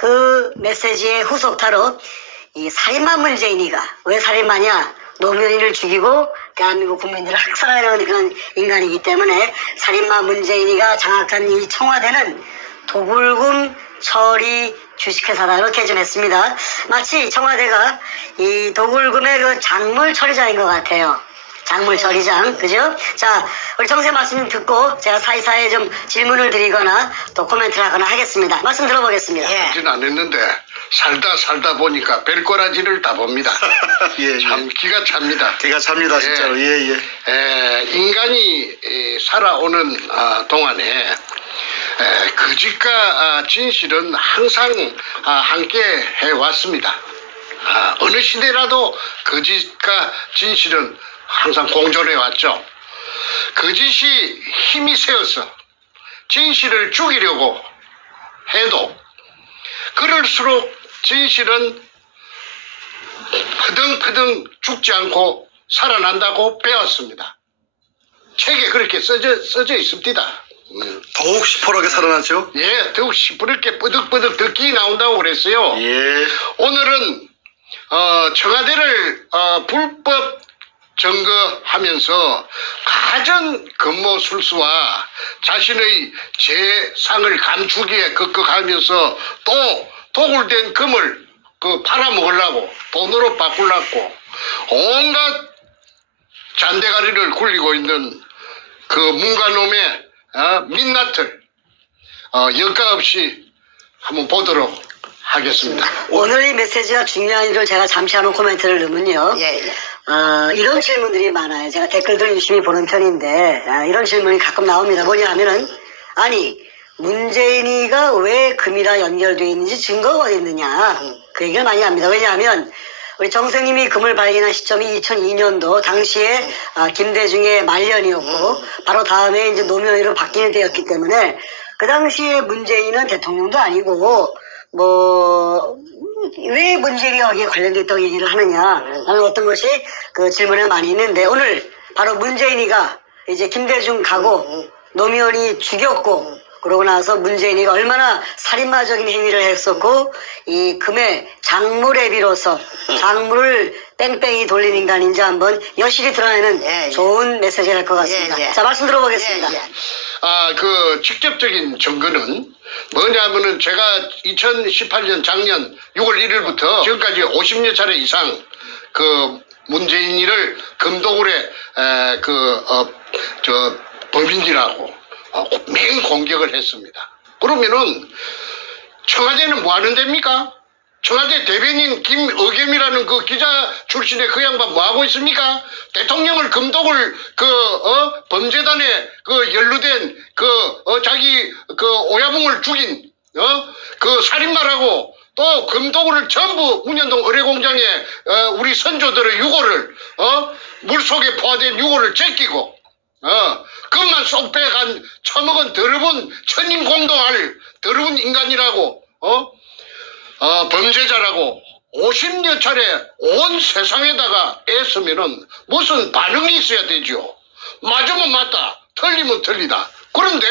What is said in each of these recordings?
그 메시지의 후속타로 이 살인마 문재인이가 왜 살인마냐? 노무현이를 죽이고 대한민국 국민들을 학살하려는 그런 인간이기 때문에 살인마 문재인이가 장악한 이 청와대는 도굴금 처리 주식회사다 이렇게 좀 했습니다. 마치 청와대가 이 도굴금의 그 작물 처리장인 것 같아요. 작물 처리장, 그죠? 자, 우리 정세 말씀 듣고 제가 사이사이에 좀 질문을 드리거나 또 코멘트를 하거나 하겠습니다. 말씀 들어보겠습니다. 예. 하진 않았는데 살다 살다 보니까 별거라지를 다 봅니다. 예, 예. 참 기가 찹니다. 기가 찹니다, 진짜로. 예, 예. 에, 인간이 에, 살아오는 아, 동안에 에, 거짓과 아, 진실은 항상 아, 함께 해왔습니다. 아, 어느 시대라도 거짓과 진실은 항상 공존해 왔죠. 거짓이 힘이 세어서 진실을 죽이려고 해도 그럴수록 진실은 흐등흐등 죽지 않고 살아난다고 배웠습니다. 책에 그렇게 써져, 써져 있습니다. 음. 더욱 시퍼렇게 살아났죠? 예, 더욱 시퍼렇게 쁘득쁘득 듣기 나온다고 그랬어요. 예. 오늘은 어, 청와대를 어, 불법 점거하면서 가전 근무 술수와 자신의 재상을 감추기에 극극하면서 또 도굴된 금을 그 팔아먹으려고 돈으로 바꾸려고 온갖 잔대가리를 굴리고 있는 그 문가놈의 어, 민낯을 어, 여과 없이 한번 보도록 하겠습니다. 오늘 이 메시지가 중요한 일을 제가 잠시 하는 코멘트를 넣으면요. 예, 예. 어, 이런 질문들이 많아요. 제가 댓글들 유심히 보는 편인데, 아, 이런 질문이 가끔 나옵니다. 뭐냐 하면은, 아니, 문재인이가 왜 금이라 연결되어 있는지 증거가 어디 있느냐. 그 얘기를 많이 합니다. 왜냐하면, 우리 정생님이 금을 발견한 시점이 2002년도 당시에 아, 김대중의 말년이었고 바로 다음에 이제 노무현으로 바뀌는 때였기 때문에 그 당시에 문재인은 대통령도 아니고 뭐 왜 문재인이 관련돼 있다고 얘기를 하느냐 하는 어떤 것이 그 질문에 많이 있는데 오늘 바로 문재인이가 이제 김대중 가고 노무현이 죽였고 그러고 나서 문재인이가 얼마나 살인마적인 행위를 했었고 이 금의 장물에 비로소 장물을 뺑뺑이 돌린 인간인지 한번 여실히 드러내는 예, 예. 좋은 메시지가 될 것 같습니다. 예, 예. 자 말씀 들어보겠습니다. 예, 예. 아, 그 직접적인 증거는 뭐냐면은 제가 2018년 작년 6월 1일부터 지금까지 50여 차례 이상 그 문재인이를 금도굴에 에, 그, 어, 저, 범인이라고 어, 맹 공격을 했습니다. 그러면은 청와대는 뭐 하는 데입니까? 청와대 대변인 김의겸이라는 그 기자 출신의 그 양반 뭐 하고 있습니까? 대통령을 금독을 그 어, 범죄단에 그 연루된 그 어, 자기 그 오야붕을 죽인 어? 그 살인마라고 또 금독을 전부 문현동 의뢰공장에 어, 우리 선조들의 유고를 어? 물속에 포화된 유고를 제끼고 어, 그것만 쏙 빼간 처먹은 더러운 천인 공동할 더러운 인간이라고 어? 어, 범죄자라고 50여 차례 온 세상에다가 애쓰면은 무슨 반응이 있어야 되죠. 맞으면 맞다, 틀리면 틀리다. 그런데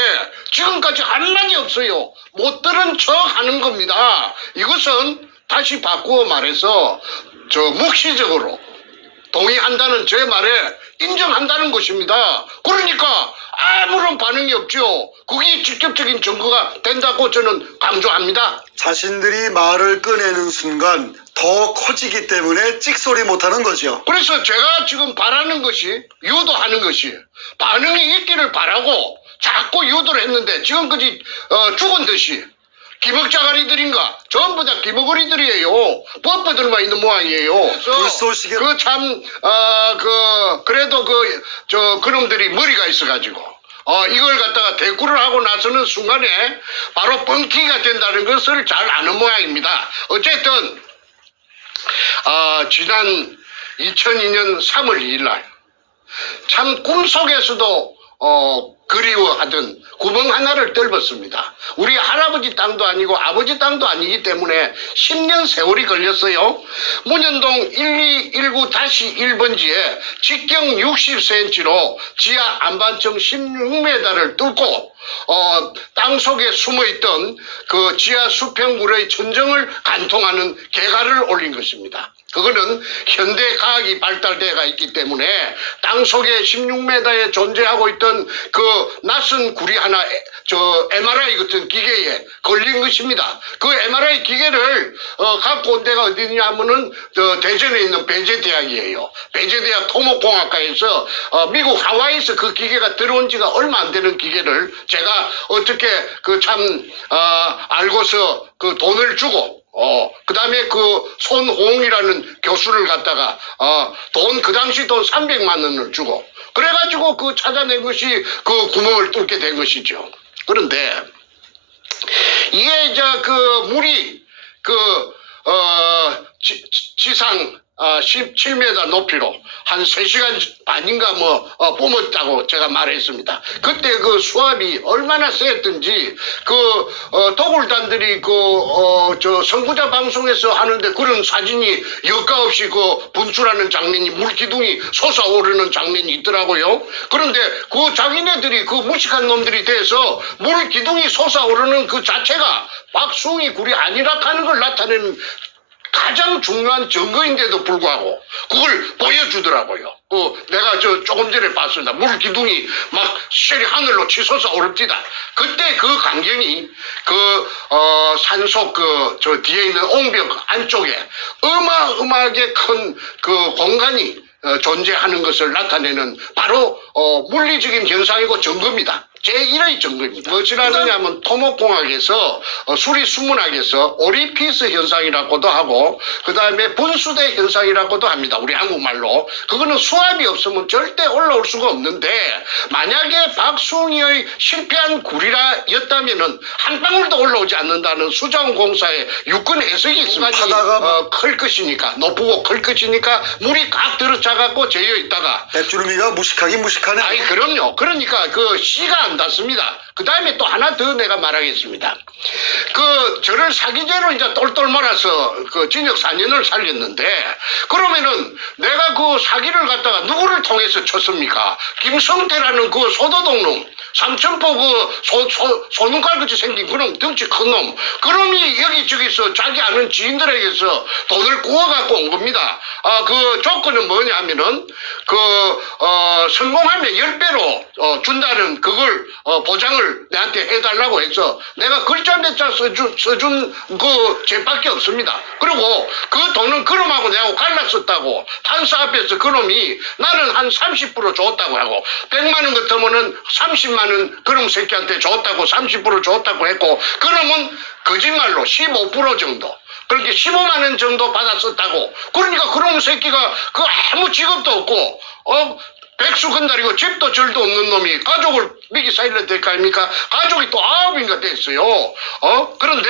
지금까지 한마디 없어요. 못 들은 척 하는 겁니다. 이것은 다시 바꾸어 말해서 저 묵시적으로 동의한다는 제 말에 인정한다는 것입니다. 그러니까 아무런 반응이 없죠. 그게 직접적인 증거가 된다고 저는 강조합니다. 자신들이 말을 꺼내는 순간 더 커지기 때문에 찍소리 못하는 거죠. 그래서 제가 지금 바라는 것이 유도하는 것이 반응이 있기를 바라고 자꾸 유도를 했는데 지금까지 어, 죽은 듯이 기먹자가리들인가? 전부 다 기먹거리들이에요. 뻣뻣들만 있는 모양이에요. 불쏘시개- 그참 어 그 그래도 그 저 그놈들이 머리가 있어가지고. 어 이걸 갖다가 대꾸를 하고 나서는 순간에 바로 뻥튀기가 된다는 것을 잘 아는 모양입니다. 어쨌든 아, 지난 2002년 3월 2일 날, 참 꿈속에서도, 어, 그리워하던 구멍 하나를 뚫었습니다. 우리 할아버지 땅도 아니고 아버지 땅도 아니기 때문에 10년 세월이 걸렸어요. 문현동 1219-1번지에 직경 60cm로 지하 안반층 16m를 뚫고 어, 땅 속에 숨어 있던 그 지하 수평물의 천정을 관통하는 개가를 올린 것입니다. 그거는 현대 과학이 발달되어 있기 때문에 땅 속에 16m에 존재하고 있던 그 낯선 구리 하나 에- 저 MRI 같은 기계에 걸린 것입니다. 그 MRI 기계를 어, 갖고 온 데가 어디냐 하면은 저 대전에 있는 배제대학이에요. 배제대학 토목공학과에서 어, 미국 하와이에서 그 기계가 들어온 지가 얼마 안 되는 기계를 제가 어떻게 그참 알고서 그 돈을 주고 어, 그 다음에 그 손홍이라는 교수를 갖다가, 어, 돈, 그 당시 돈 300만 원을 주고, 그래가지고 그 찾아낸 것이 그 구멍을 뚫게 된 것이죠. 그런데, 이게 이제 그 물이 그, 어, 지, 상 어, 17m 높이로 한 3시간 반인가 뭐 어, 뿜었다고 제가 말했습니다. 그때 그 수압이 얼마나 셌던지 그 어, 도굴단들이 그 어, 저 선구자 방송에서 하는데 그런 사진이 여과 없이 그 분출하는 장면이 물기둥이 솟아오르는 장면이 있더라고요. 그런데 그 자기네들이 그 무식한 놈들이 돼서 물기둥이 솟아오르는 그 자체가 박수홍이 굴이 아니라 하는 걸 나타내는 가장 중요한 증거인데도 불구하고 그걸 보여주더라고요. 그 내가 저 조금 전에 봤습니다. 물 기둥이 막 쉘이 하늘로 치솟아 오릅니다. 그때 그 광경이 그 어, 산속 그 저 뒤에 있는 옹벽 안쪽에 어마어마하게 큰 그 공간이 어, 존재하는 것을 나타내는 바로 어, 물리적인 현상이고 증거입니다. 제1의 증거입니다. 무엇이라느냐 하면 토목공학에서 어, 수리 수문학에서 오리피스 현상이라고도 하고 그 다음에 분수대 현상이라고도 합니다. 우리 한국말로. 그거는 수압이 없으면 절대 올라올 수가 없는데 만약에 박수홍이의 실패한 구리라였다면은 한 방울도 올라오지 않는다는 수자원공사의 육군 해석이 막- 어, 클 것이니까 높고 클 것이니까 물이 꽉 들어차갖고 재어 있다가 백주름이가 무식하긴 무식하네. 아니 그럼요. 그러니까 그 씨가 안 닿습니다. 그 다음에 또 하나 더 내가 말하겠습니다. 그 저를 사기죄로 이제 똘똘 말아서 그 징역 4년을 살렸는데 그러면은 내가 그 사기를 갖다가 누구를 통해서 쳤습니까? 김성태라는 그 소도동놈 삼천포 그 소, 소, 소눈깔같이 생긴 그놈 덩치 큰 놈. 그놈이 여기 저기서 자기 아는 지인들에게서 돈을 구워갖고 온 겁니다. 아, 그 조건은 뭐냐 하면은 그, 어, 성공하면 10배로 어, 준다는 그걸 어, 보장을 내한테 해달라고 해서 내가 글자 몇 자 써준, 써준 그 죄밖에 없습니다. 그리고 그 돈은 그놈하고 내하고 갈랐었다고 판사 앞에서 그놈이 나는 한 30% 줬다고 하고 100만 원 같으면은 30만 원 그놈 새끼한테 줬다고 30% 줬다고 했고 그놈은 거짓말로 15% 정도 그렇게 15만 원 정도 받았었다고. 그러니까 그런 새끼가 그 아무 직업도 없고 어 백수 건달이고 집도 절도 없는 놈이 가족을 미기 사이를 될거 아닙니까? 가족이 또 아홉인가 됐어요. 어 그런데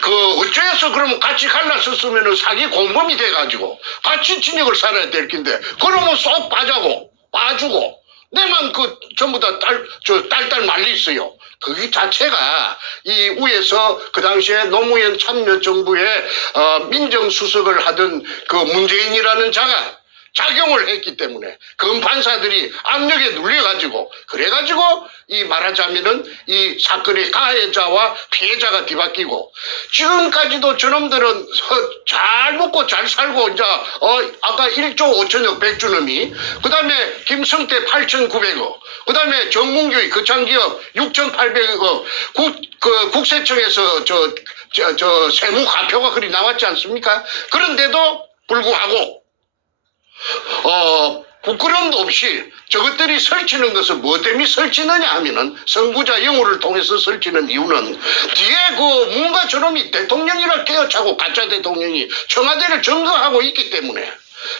그 어째서 그러면 같이 갈라섰으면 사기 공범이 돼가지고 같이 진역을 살아야 될 텐데 그러면 쏙 빠자고 빠주고 내만 그 전부 다 딸 저 딸딸 말리 있어요. 그게 자체가 이 위에서 그 당시에 노무현 참여정부의 어, 민정수석을 하던 그 문재인이라는 자가 작용을 했기 때문에 검판사들이 압력에 눌려가지고 그래가지고 이 말하자면은 이 사건의 가해자와 피해자가 뒤바뀌고 지금까지도 저놈들은 어, 잘 먹고 잘 살고 이제 어 아까 1조 5천억 백주놈이 그 다음에 김성태 8,900억 그 다음에 정문교의 거창기업 6,800억 국, 그 국세청에서 저, 저, 저 세무 가표가 그리 나왔지 않습니까? 그런데도 불구하고 어, 부끄러움도 없이 저것들이 설치는 것은 뭐 때문에 설치느냐 하면은 선구자 영호를 통해서 설치는 이유는 뒤에 그 뭔가 저놈이 대통령이라 깨어차고 가짜 대통령이 청와대를 점거하고 있기 때문에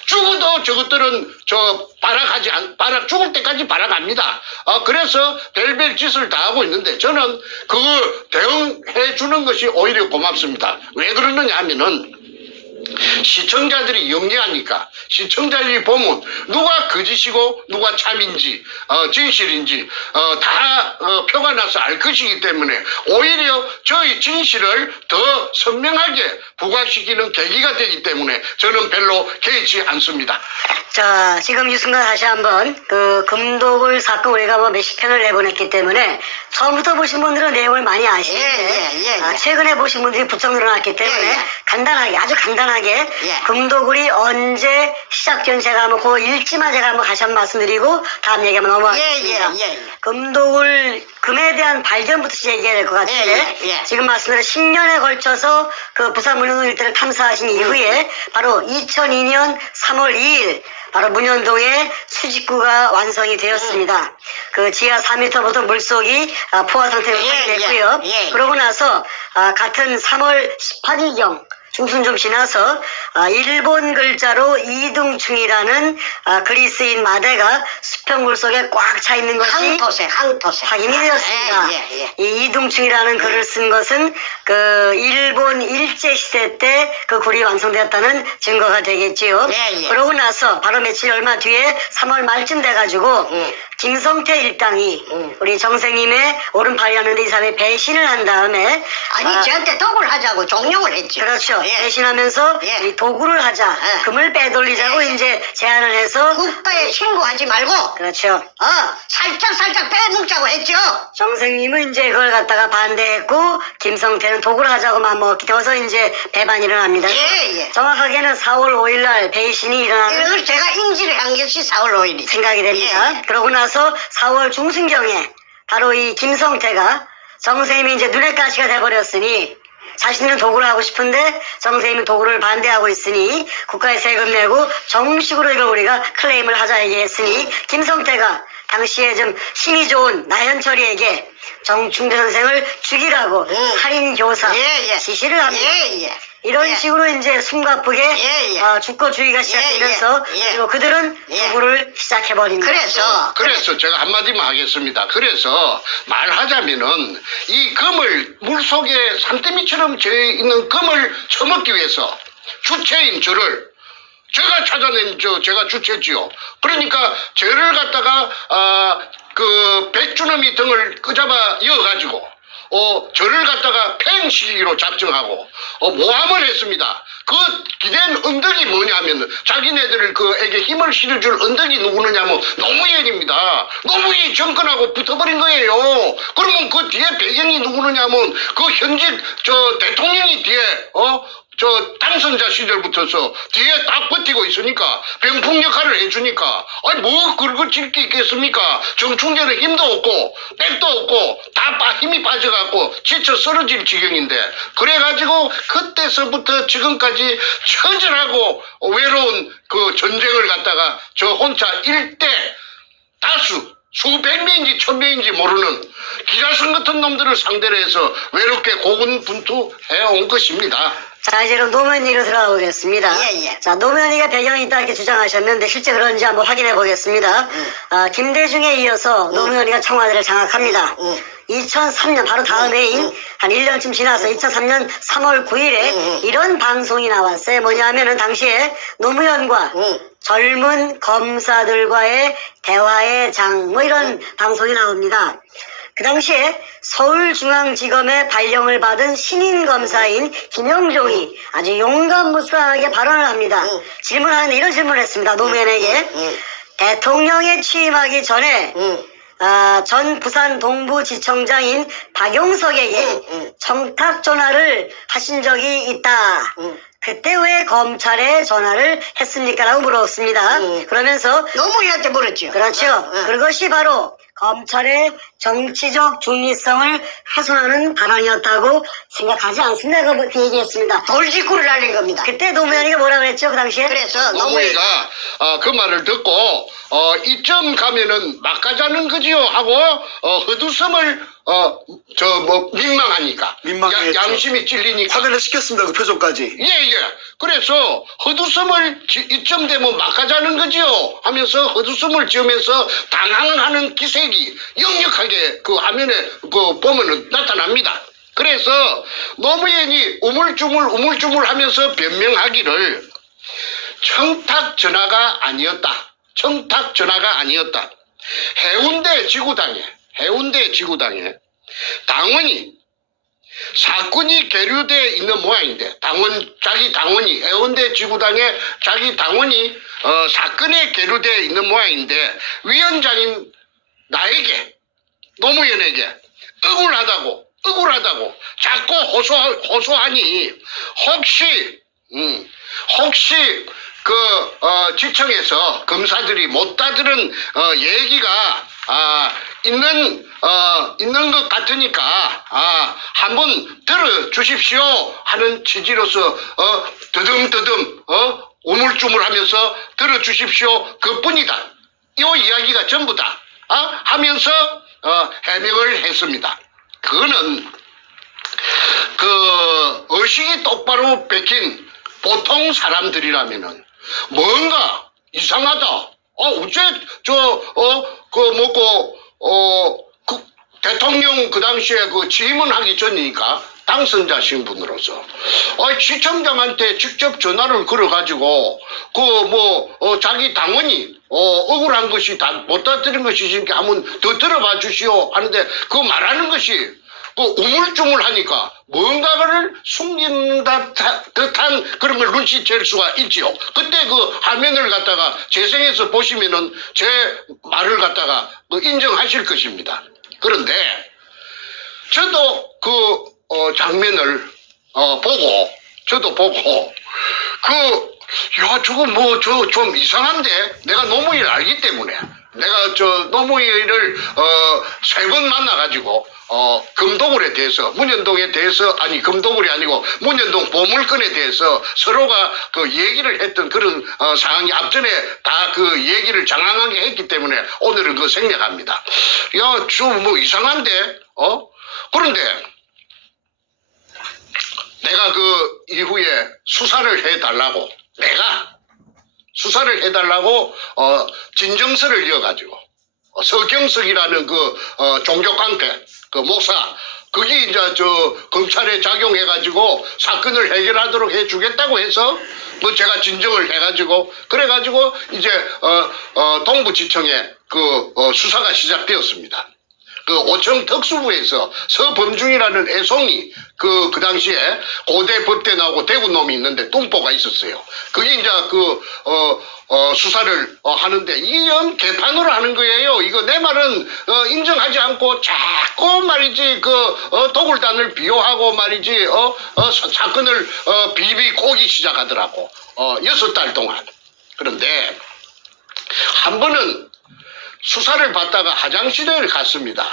죽어도 저것들은 저 발악하지 않, 발악, 죽을 때까지 발악합니다. 아, 그래서 별별 짓을 다 하고 있는데 저는 그걸 대응해 주는 것이 오히려 고맙습니다. 왜 그러느냐 하면은 시청자들이 영리하니까 시청자들이 보면 누가 거짓이고 누가 참인지 어, 진실인지 어, 다 어, 표가 나서 알 것이기 때문에 오히려 저희 진실을 더 선명하게 부각시키는 계기가 되기 때문에 저는 별로 개의치 않습니다. 자, 지금 이 순간 다시 한번 그 금독을 사건 우리가 뭐 몇십 편을 내보냈기 때문에 처음부터 보신 분들은 내용을 많이 아시는데 예, 예, 예, 아, 예. 최근에 보신 분들이 부쩍 늘어났기 때문에 예, 예. 간단하게 아주 간단하게 예. 금독을이 언제 시작된 제가 한번 그 일지만 제가 한번 다시 한번 말씀드리고 다음 얘기 한번 넘어가겠습니다. 예, 예, 예, 예. 금독을 금에 대한 발견부터 얘기해야 될 것 같은데 예, 예, 예. 지금 말씀드린 10년에 걸쳐서 그 부산 문현동 일대를 탐사하신 이후에 바로 2002년 3월 2일 바로 문현동에 수직구가 완성이 되었습니다. 그 지하 4m부터 물속이 아, 포화 상태로 예, 확인됐고요. 예, 예. 그러고 나서 아, 같은 3월 18일경 중순 좀 지나서 아, 일본 글자로 이둥충이라는 아, 쓰인 마대가 수평물 속에 꽉 차 있는 것이 항토색, 항토색. 확인이 되었습니다. 예, 예, 예. 이 이둥충이라는 글을 쓴 것은 그 일본 일제 시대 때 그 굴이 완성되었다는 증거가 되겠지요. 예, 예. 그러고 나서 바로 며칠 얼마 뒤에 3월 말쯤 돼가지고 음. 김성태 일당이 음. 우리 정생님의 오른팔이었는데 이 사람이 배신을 한 다음에 아니, 아, 저한테 독을 하자고 종용을 했죠. 그렇죠. 예. 배신하면서 예. 이 도구를 하자, 예. 금을 빼돌리자고 예, 예. 이제 제안을 해서 국가에 신고하지 말고, 그렇죠. 어, 살짝 살짝 빼먹자고 했죠. 정생님은 이제 그걸 갖다가 반대했고 김성태는 독을 하자고 맘먹기 때문에 이제 배반이 일어납니다. 예, 예. 정확하게는 4월 5일 날 배신이 일어나는 이걸 제가 인지를 한 것이 4월 5일이죠. 생각이 됩니다. 예, 예. 그러고 나서 4월 중순경에 바로 이 김성태가 정생님이 이제 눈의 가시가 돼버렸으니 자신은 도구를 하고 싶은데 정생님은 도구를 반대하고 있으니 국가에 세금 내고 정식으로 이걸 우리가 클레임을 하자 얘기했으니 김성태가 당시에 좀 힘이 좋은 나현철이에게 정충대 선생을 죽이라고 음. 살인 교사 예, 예. 지시를 합니다. 예, 예. 이런 예. 식으로 이제 숨가쁘게 예, 예. 어, 주거주의가 시작되면서 예, 예. 그리고 그들은 예. 도구를 시작해버립니다. 그래서, 그래서 제가 한마디만 하겠습니다. 그래서 말하자면은 이 금을 물속에 산더미처럼 져 있는 금을 처먹기 위해서 주체인 저를 제가 찾아낸 저 제가 주체지요. 그러니까 저를 갖다가 아 그 백주놈이 등을 끄잡아 이어가지고 어 저를 갖다가 팽시기로 작정하고 어 모함을 했습니다. 그 기댄 언덕이 뭐냐면 자기네들을 그에게 힘을 실어줄 언덕이 누구느냐면 노무현입니다. 노무현이 정권하고 붙어버린 거예요. 그러면 그 뒤에 배경이 누구느냐면 그 현직 저 대통령이 뒤에 어 저 당선자 시절부터서 뒤에 딱 버티고 있으니까 병풍 역할을 해주니까 아니 뭐 긁어질 게 있겠습니까 정충재는 힘도 없고 백도 없고 다 빠- 힘이 빠져갖고 지쳐 쓰러질 지경인데 그래가지고 그때서부터 지금까지 처절하고 외로운 그 전쟁을 갖다가 저 혼자 일대 다수 수백 명인지 천 명인지 모르는 기자선 같은 놈들을 상대로 해서 외롭게 고군분투해 온 것입니다. 자, 이제 그럼 노무현이로 들어가 보겠습니다. 예, 예. 자, 노무현이가 배경이 있다 이렇게 주장하셨는데 실제 그런지 한번 확인해 보겠습니다. 아, 김대중에 이어서 노무현이가 청와대를 장악합니다. 음. 2003년 바로 다음 해인 한 1년쯤 지나서 2003년 3월 9일에 음. 이런 방송이 나왔어요. 뭐냐면은 당시에 노무현과 음. 젊은 검사들과의 대화의 장, 뭐 이런 방송이 나옵니다. 그 당시에 서울중앙지검의 발령을 받은 신인 검사인 김영종이 아주 용감무쌍하게 발언을 합니다. 음. 질문하는데 이런 질문을 했습니다. 노무현에게. 음. 대통령에 취임하기 전에 음. 아, 전 부산 동부지청장인 박용석에게 음, 음. 청탁 전화를 하신 적이 있다. 음. 그때 왜 검찰에 전화를 했습니까? 라고 물었습니다. 음. 그러면서 노무현한테 물었죠. 그렇죠. 어, 어. 그것이 바로 검찰의 정치적 중립성을 훼손하는 발언이었다고 생각하지 않습니다. 그, 그 얘기했습니다. 돌직구를 날린 겁니다. 그때 노무현이가 뭐라 그랬죠? 그 당시에? 그래서 노무현 노무이가 어, 그 말을 듣고 어, 이점 가면은 막 가자는 거지요 하고 어, 헛웃음을 어, 저 뭐 민망하니까 민망했죠. 야- 양심이 찔리니까 확인을 시켰습니다. 그 표정까지. 예예 그래서 헛웃음을 지- 이쯤 되면 막 가자는 거지요 하면서 헛웃음을 지으면서 당황하는 기색이 역력하게 그 화면에 그 보면은 나타납니다 그래서 노무현이 우물쭈물 우물쭈물 하면서 변명하기를 청탁 전화가 아니었다. 청탁 전화가 아니었다. 해운대 지구당에 해운대 지구당에 당원이 사건이 계류돼 있는 모양인데 당원 자기 당원이 해운대 지구당에 자기 당원이 어, 사건에 계류돼 있는 모양인데 위원장인 나에게 노무현에게 억울하다고 억울하다고 자꾸 호소 호소하니 혹시 음, 혹시 그 어, 지청에서 검사들이 못 다들은 어, 얘기가 아, 있는 어, 있는 것 같으니까 아, 한번 들어 주십시오 하는 취지로서 어, 드듬드듬 어, 우물쭈물하면서 들어 주십시오 그뿐이다. 이 이야기가 전부다. 아, 하면서 어, 해명을 했습니다. 그거는 그 의식이 똑바로 베낀 보통 사람들이라면은 뭔가 이상하다. 어, 어째 저 어그 뭐고 어 그 대통령 그 당시에 그 질문하기 전이니까 당선자 신분으로서 어, 시청장한테 직접 전화를 걸어가지고 그뭐 자기 당원이 어, 억울한 것이 다 못다 들은 것이니까 한번 더 들어봐 주시오 하는데 그 말하는 것이 그 우물쭈물하니까 뭔가를 숨긴 듯한, 그런 걸 눈치챌 수가 있지요. 그때 그 화면을 갖다가 재생해서 보시면은 제 말을 갖다가 그 인정하실 것입니다. 그런데 저도 그 어, 장면을 어, 보고 저도 보고 그 야 저거 뭐 저 좀 이상한데 내가 노무현을 알기 때문에 내가 저 노무현을 어, 세 번 만나가지고 어, 금도굴에 대해서 문현동에 대해서 아니 금도굴이 아니고 문현동 보물건에 대해서 서로가 그 얘기를 했던 그런 어, 상황이 앞전에 다 그 얘기를 장황하게 했기 때문에 오늘은 그 생략합니다. 야저 뭐 이상한데 어 그런데 내가 그 이후에 수사를 해달라고 내가 수사를 해달라고 어 진정서를 이어가지고 어, 서경석이라는 그 어, 종교 깡패 그 목사 그게 이제 저 검찰에 작용해가지고 사건을 해결하도록 해주겠다고 해서 뭐 제가 진정을 해가지고 그래가지고 이제 어, 어, 동부지청에 그 어, 수사가 시작되었습니다. 그 오청 특수부에서 서범중이라는 애송이 그, 그 당시에 고대 법대 나오고 대구 놈이 있는데 뚱보가 있었어요. 그게 이제 그, 어, 어, 수사를 어, 하는데 영 개판으로 하는 거예요. 이거 내 말은 어, 인정하지 않고 자꾸 말이지 그 어, 도굴단을 비호하고 말이지 어, 어, 사- 사건을 어, 비비 꼬기 시작하더라고. 어, 여섯 달 동안. 그런데 한 번은 수사를 받다가 화장실에 갔습니다.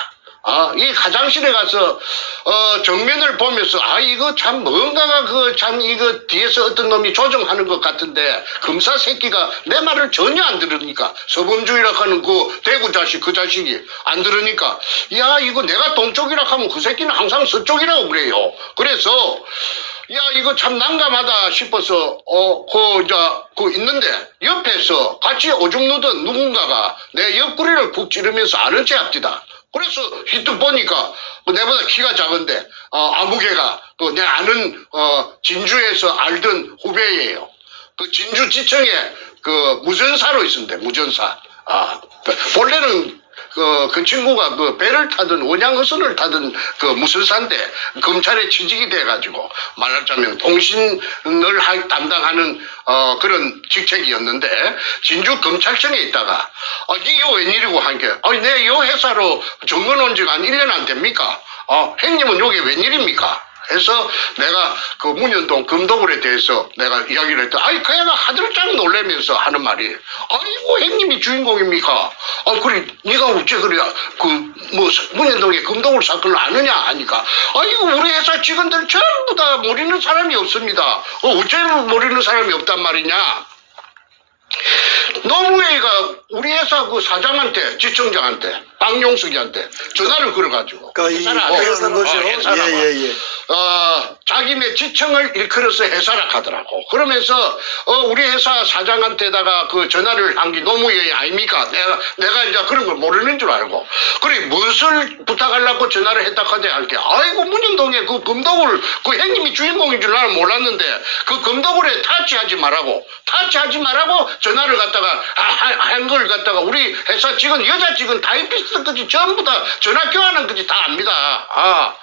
아, 이 화장실에 가서 어, 정면을 보면서 아 이거 참 뭔가가 그 참 이거 뒤에서 어떤 놈이 조정하는 것 같은데 검사 새끼가 내 말을 전혀 안 들으니까 서범주의라 하는 그 대구 자식 그 자식이 안 들으니까 야 이거 내가 동쪽이라 하면 그 새끼는 항상 서쪽이라고 그래요. 그래서 야 이거 참 난감하다 싶어서 어그저그 있는데 옆에서 같이 오줌 누던 누군가가 내 옆구리를 푹 찌르면서 아는 체 앞디다. 그래서 히트 보니까 그 내보다 키가 작은데 어, 아무개가 그내 아는 어, 진주에서 알던 후배예요. 그 진주 지청에 그 무전사로 있었는데 무전사. 아 본래는 그, 그 친구가 그 배를 타든 원양어선을 타든 그 무술사인데 검찰에 취직이 돼가지고 말하자면 통신을 하- 담당하는 어, 그런 직책이었는데 진주 검찰청에 있다가 아, 이게 웬일이고 한 게 아니 내이 회사로 정근 온 지가 한 1년 안 됩니까? 어, 형님은 요게 웬일입니까? 해서 내가 그 문현동 금도굴에 대해서 내가 이야기를 했더니 아이 그 애가 하들짝 놀라면서 하는 말이 아이고 형님이 주인공입니까? 아 그래 네가 어째 그래 그 뭐 문현동의 금도굴 사건을 아느냐 하니까 아이고 우리 회사 직원들 전부 다 모르는 사람이 없습니다. 어, 어째 모르는 사람이 없단 말이냐? 노무현이가 우리 회사 그 사장한테 지청장한테 박용석이한테 전화를 걸어가지고 그러니까 이 회사를 안 회사는 해요. 거죠. 어, 회사라고. 예, 예, 예. 어, 자기네 지청을 일컬어서 회사라 하더라고. 그러면서 어, 우리 회사 사장한테다가 그 전화를 한 게 노무현이 아닙니까? 내가 내가 이제 그런 걸 모르는 줄 알고. 그래 무엇을 부탁하려고 전화를 했다 하대 할게. 아이고 문현동에 그 금독을 그 형님이 주인공인 줄 나는 몰랐는데 그 금독을에 타치하지 말라고 타치하지 말라고 전화를 갖다가 한걸 갖다가 우리 회사 직원 여자 직원 타이피스트까지 전부 다 전화 교환한 거지 다 압니다. 아.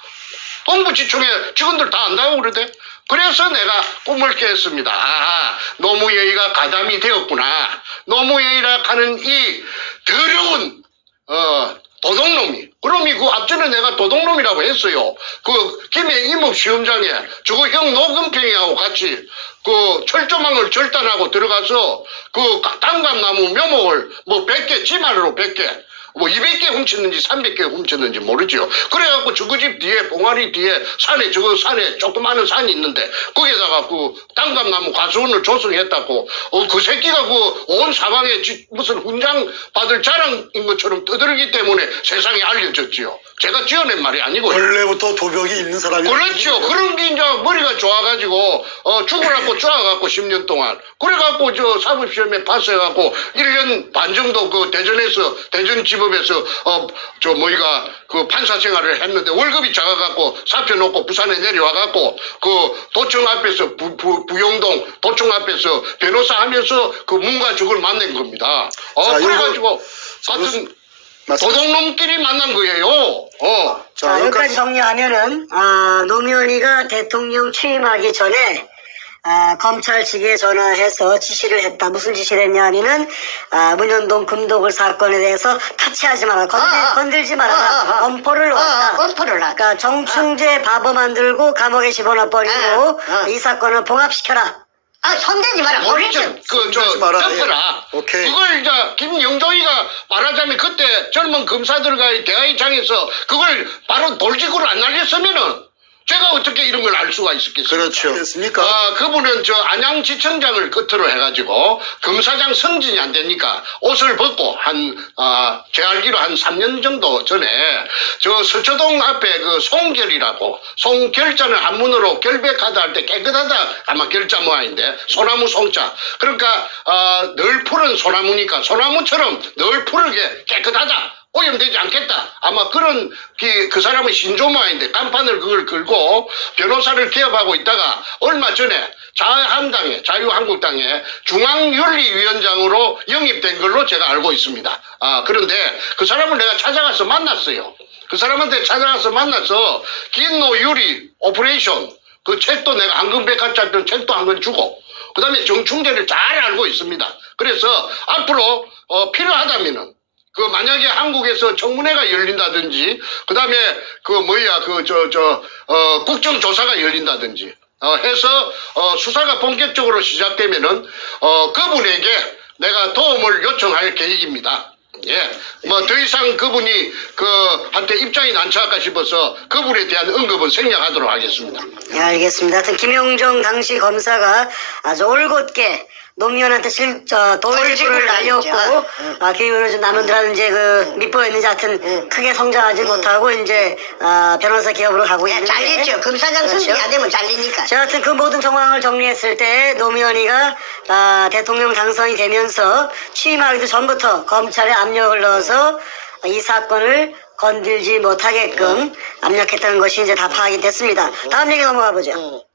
동부지청에 직원들 다 안다고 그러대. 그래서 내가 꿈을 깼습니다. 아, 노무현이가 가담이 되었구나. 노무현이라 하는 이 더러운 어, 도둑놈이. 그럼이 그 앞전에 내가 도둑놈이라고 했어요. 그 김해 임업 시험장에 저거 형 노금평이하고 같이 그 철조망을 절단하고 들어가서 그 단감나무 묘목을 뭐 100개 지만으로 100개 뭐 200개 훔쳤는지 300개 훔쳤는지 모르죠. 그래갖고 저거 집 뒤에 봉아리 뒤에 산에 저거 산에 조그마한 산이 있는데 거기에다가 그 단감나무 가수원을 조성했다고 어, 그 새끼가 그 온 사방에 지- 무슨 훈장 받을 자랑인 것처럼 떠들기 때문에 세상에 알려졌지요. 제가 지어낸 말이 아니고 원래부터 도벽이 있는 사람이 그렇죠. 그런 게 이제 머리가 좋아가지고 어, 죽으라고 쪼아갖고 10년 동안 그래갖고 저 사법시험에 파스해갖고 1년 반 정도 그 대전에서 대전 지법에서 어저 뭐이가 그 판사 생활을 했는데 월급이 작아갖고 사표 놓고 부산에 내려와갖고 그 도청 앞에서 부, 부, 부영동 도청 앞에서 변호사 하면서 그 문과 적을 만난 겁니다. 어 자, 요거- 그래가지고 자, 같은 맞습니다. 도둑놈끼리 만난 거예요. 어. 자, 여기까지 정리하면은, 아, 노무현이가 대통령 취임하기 전에, 아, 검찰 측에 전화해서 지시를 했다. 무슨 지시를 했냐 하면은, 아, 문현동 금독을 사건에 대해서 타치하지 마라. 건들, 어, 어. 건들지 마라. 어, 어, 어. 엄포를 어, 놓았다. 어, 엄포를 놨다. 그러니까 정충재 바보 만들고 감옥에 집어넣어 버리고, 어, 어. 이 사건을 봉합시켜라. 아, 손대지 마라. 모르죠. 그저 손대지 마라. 덮어라. 예. 오케이. 그걸 이제 김영조이가 말하자면 그때 젊은 검사들과 대화의장에서 그걸 바로 돌직구로 안 날렸으면은 제가 어떻게 이런 걸 알 수가 있었겠습니까? 그렇죠. 됐습니까? 아, 그분은 저 안양지청장을 끝으로 해가지고 검사장 승진이 안 되니까 옷을 벗고 한, 아, 제 알기로 한 3년 정도 전에 저 서초동 앞에 그 송결이라고 송결자는 한문으로 결백하다 할 때 깨끗하다 아마 결자 모양인데 소나무 송자 그러니까 아, 늘 푸른 소나무니까 소나무처럼 늘 푸르게 깨끗하다 오염되지 않겠다. 아마 그런 그, 그 사람은 신조마인데 간판을 그걸 걸고 변호사를 개업하고 있다가 얼마 전에 자한당에 자유한국당에 중앙윤리위원장으로 영입된 걸로 제가 알고 있습니다. 아 그런데 그 사람을 내가 찾아가서 만났어요. 그 사람한테 찾아가서 만나서 긴노유리 오퍼레이션 그 책도 내가 황금백화짜리 책도 한 권 주고 그 다음에 정충재를 잘 알고 있습니다. 그래서 앞으로 어, 필요하다면은 그 만약에 한국에서 청문회가 열린다든지 그다음에 그 뭐야 그 저 저 어 국정조사가 열린다든지 어 해서 어 수사가 본격적으로 시작되면은 어 그분에게 내가 도움을 요청할 계획입니다. 예. 뭐 더 이상 그분이 그 한테 입장이 난처할까 싶어서 그분에 대한 언급은 생략하도록 하겠습니다. 예, 알겠습니다. 하여튼 김용정 당시 검사가 아주 올곧게 노무현한테 실, 저, 돌직구를 날렸고. 응. 아, 그 이후로 좀 이제 그, 밑보였는지 하여튼 응. 크게 성장하지 못하고, 이제, 아, 변호사 기업으로 가고 야, 있는데. 잘렸죠. 검사장 승진 그렇죠. 안 되면 잘리니까. 자, 하여튼 그 모든 정황을 정리했을 때 노무현이가 아, 대통령 당선이 되면서 취임하기도 전부터 검찰에 압력을 넣어서 이 사건을 건들지 못하게끔 압력했다는 것이 이제 다 파악이 됐습니다. 다음 얘기 넘어가 보죠.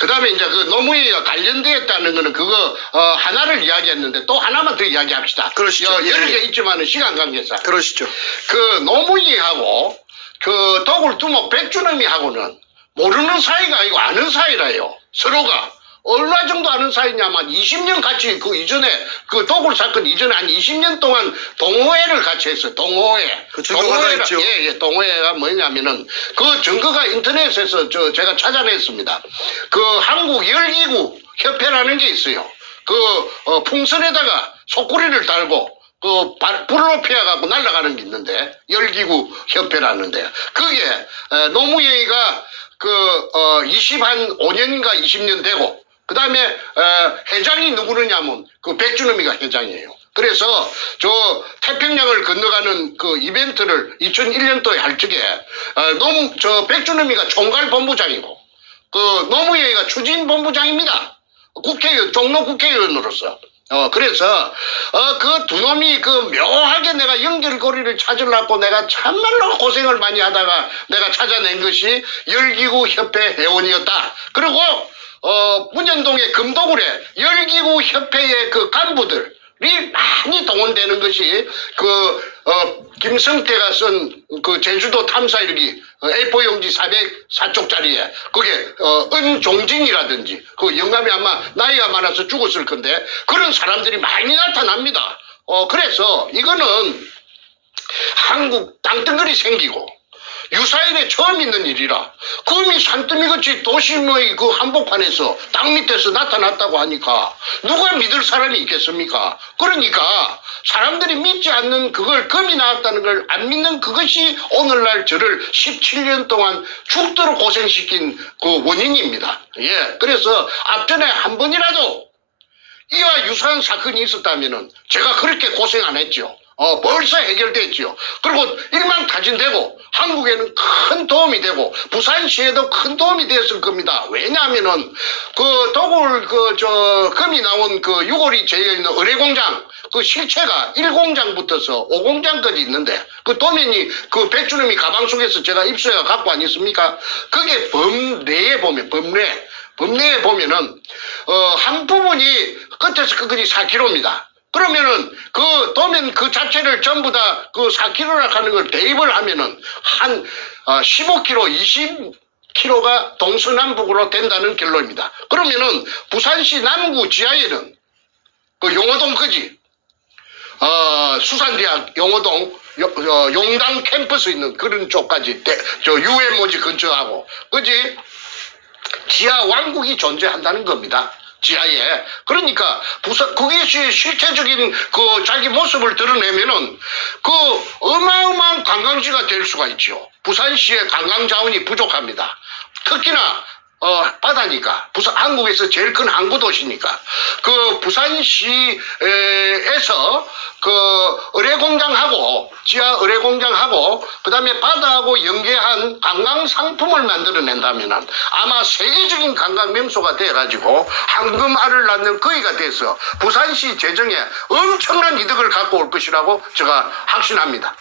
응. 그 다음에 이제 그 노무현이가 관련되었다는 거는 그거 어, 하나를 이야기했는데 또 하나만 더 이야기합시다. 그러시죠. 여, 여러 예. 개 있지만은 시간 관계상. 그러시죠. 그 노무현이하고 그 도굴두목 백주놈이하고는 모르는 사이가 아니고 아는 사이라요. 서로가. 얼마 정도 아는 사이냐면 20년 같이 그 이전에 그 도굴 사건 이전에 한 20년 동안 동호회를 같이 했어요. 동호회. 그 동호회가- 있죠. 예, 예, 동호회가 뭐냐면은 그 증거가 인터넷에서 저 제가 찾아냈습니다. 그 한국 열기구 협회라는 게 있어요. 그 어, 풍선에다가 속구리를 달고 그 발- 불로 피해갖고 날아가는 게 있는데 열기구 협회라는데 그게 에, 노무현이가 그 어, 20 한 5년인가 20년 되고 그 다음에 회장이 누구느냐면 그 백준엄이가 회장이에요. 그래서 저 태평양을 건너가는 그 이벤트를 2001년도에 할 적에 어, 노무 저 백준범이가 총괄 본부장이고 그 노무현이가 추진 본부장입니다. 국회의원 종로 국회의원으로서 어 그래서 어 그 두 놈이 그 묘하게 내가 연결고리를 찾으려고 내가 참말로 고생을 많이 하다가 내가 찾아낸 것이 열기구 협회 회원이었다. 그리고 어 문현동의 금도굴에 열기구 협회의 그 간부들 이 많이 동원되는 것이 그, 어, 김성태가 쓴 그 제주도 탐사 일기 어, A4 용지 404쪽짜리에 그게, 어, 은종진이라든지 그 영감이 아마 나이가 많아서 죽었을 건데 그런 사람들이 많이 나타납니다. 어, 그래서 이거는 한국 땅덩어리 생기고 유사일에 처음 있는 일이라 금이 산더미같이 도심의 그 한복판에서 땅 밑에서 나타났다고 하니까 누가 믿을 사람이 있겠습니까? 그러니까 사람들이 믿지 않는 그걸 금이 나왔다는 걸 안 믿는 그것이 오늘날 저를 17년 동안 죽도록 고생시킨 그 원인입니다. 예. 그래서 앞전에 한 번이라도 이와 유사한 사건이 있었다면은 제가 그렇게 고생 안 했죠. 어, 벌써 해결됐지요. 그리고 일망타진되고 한국에는 큰 도움이 되고 부산시에도 큰 도움이 되었을 겁니다. 왜냐하면은 그 도굴 그저 금이 나온 그 유골이 재여 있는 의뢰공장 그 실체가 1공장부터서 5공장까지 있는데 그 도면이 그 백주름이 가방 속에서 제가 입수해 갖고 아니습니까? 그게 범내에 보면 범내 범내에 보면은 어, 한 부분이 끝에서 끝까지 4km입니다. 그러면은 그 도면 그 자체를 전부 다 그 4km라 하는 걸 대입을 하면은 한 어, 15km, 20km가 동서남북으로 된다는 결론입니다. 그러면은 부산시 남구 지하에는 그 용호동까지 어, 수산대학 용호동 요- 어, 용당 캠퍼스 있는 그런 쪽까지 대- 저 UMO지 근처하고 그지 지하 왕국이 존재한다는 겁니다. 지하에. 그러니까 부산 그것이 실체적인 그 자기 모습을 드러내면은 그 어마어마한 관광지가 될 수가 있죠. 부산시의 관광 자원이 부족합니다. 특히나 어, 바다니까. 부산, 한국에서 제일 큰 항구 도시니까. 그 부산시에서 그 의뢰 공장하고, 지하 의뢰 공장하고, 그 다음에 바다하고 연계한 관광 상품을 만들어낸다면 아마 세계적인 관광 명소가 돼가지고 황금알을 낳는 거위가 돼서 부산시 재정에 엄청난 이득을 갖고 올 것이라고 제가 확신합니다.